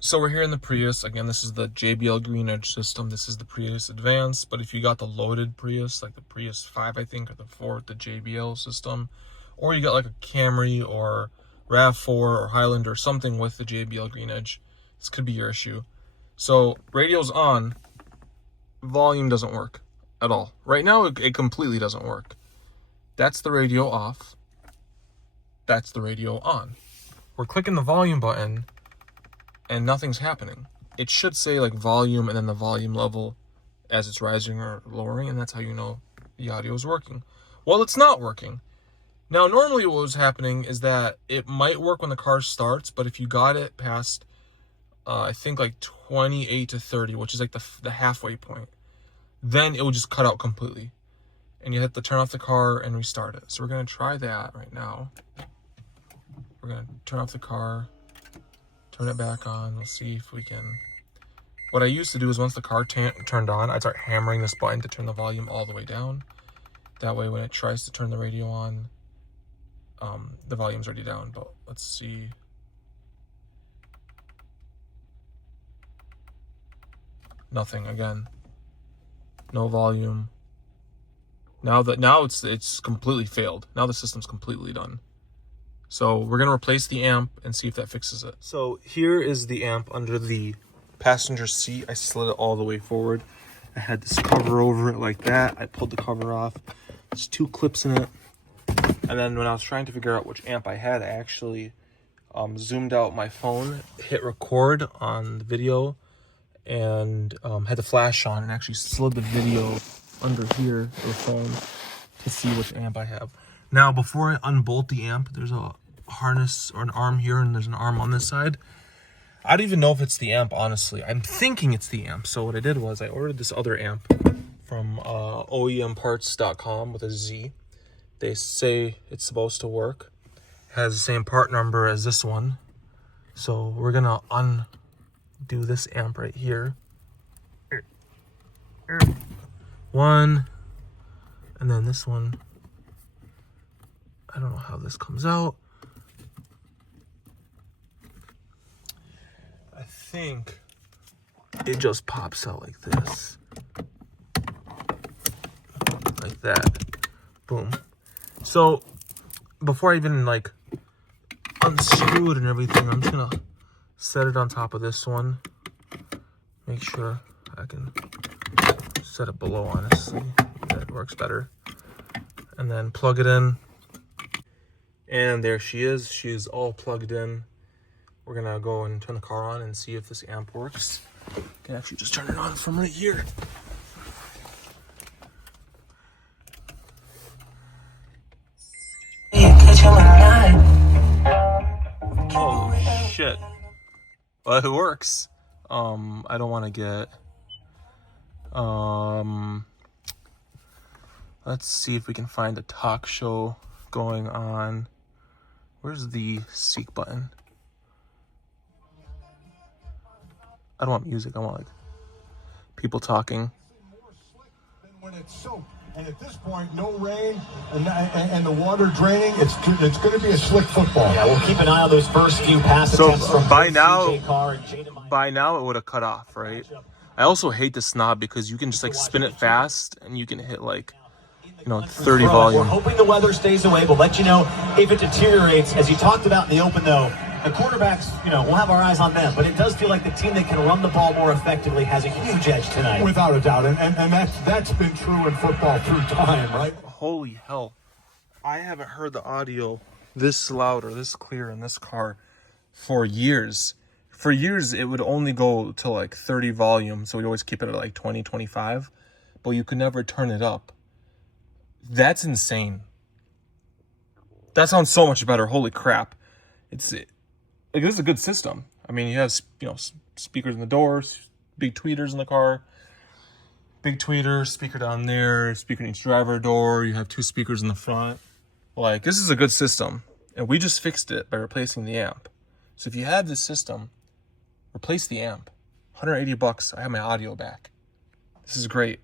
So we're here in the Prius. Again, this is the JBL Green Edge system. This is the Prius Advanced, but if you got the loaded Prius, like the Prius 5, I think, or the 4 with the JBL system, or you got like a Camry or RAV4 or Highlander or something with the JBL Green Edge, this could be your issue. So radio's on, volume doesn't work at all. Right now, it completely doesn't work. That's the radio off. That's the radio on. We're clicking the volume button and nothing's happening. It should say like volume and then the volume level as it's rising or lowering, and that's how you know the audio is working. Well, it's not working. Now, normally what was happening is that it might work when the car starts, but if you got it past, I think like 28 to 30, which is like the halfway point, then it will just cut out completely. And you have to turn off the car and restart it. So we're gonna try that right now. We're gonna turn off the car, turn it back on. We'll see if we can. What I used to do is once the car turned on, I'd start hammering this button to turn the volume all the way down. That way when it tries to turn the radio on, the volume's already down. But let's see. Nothing again. No volume. Now it's completely failed. Now the system's completely done. So we're gonna replace the amp and see if that fixes it. So here is the amp under the passenger seat. I slid it all the way forward. I had this cover over it like that. I pulled the cover off. There's 2 clips in it. And then when I was trying to figure out which amp I had, I actually zoomed out my phone, hit record on the video, and had the flash on and actually slid the video under here, the phone, to see which amp I have. Now, before I unbolt the amp, there's a harness or an arm here, and there's an arm on this side. I don't even know if it's the amp, honestly. I'm thinking it's the amp. So what I did was I ordered this other amp from OEMparts.com with a Z. They say it's supposed to work. It has the same part number as this one. So we're gonna undo this amp right here. One, and then this one. I don't know how this comes out. I think it just pops out like this. Like that. Boom. So before I even like unscrew it and everything, I'm just gonna set it on top of this one. Make sure I can set it below, honestly. That works better. And then plug it in. And there she is. She's all plugged in. We're gonna go and turn the car on and see if this amp works. I can actually just turn it on from right here. Holy shit. Well, it works. I don't want to get... let's see if we can find a talk show going on. Where's the seek button? I don't want music. I want like people talking. When it's soaked, and at this point, no rain and the water draining, it's going to be a slick football. Yeah, we'll keep an eye on those first few pass attempts from by now it would have cut off, right? I also hate this knob because you can just like spin it fast and you can hit like 30 volume. We're hoping the weather stays away. We'll let you know if it deteriorates. As you talked about in the open, though, the quarterbacks, we'll have our eyes on them. But it does feel like the team that can run the ball more effectively has a huge edge tonight. Without a doubt. And that's been true in football through time, right? Holy hell. I haven't heard the audio this loud or this clear in this car for years. For years, it would only go to like 30 volume. So we always keep it at like 20, 25. But you could never turn it up. That's insane. That sounds so much better. Holy crap. This is a good system. I mean, you have, speakers in the doors, big tweeters in the car, big tweeter, speaker down there, speaker in each driver door. You have 2 speakers in the front. Like, this is a good system. And we just fixed it by replacing the amp. So if you have this system, replace the amp. $180. I have my audio back. This is great.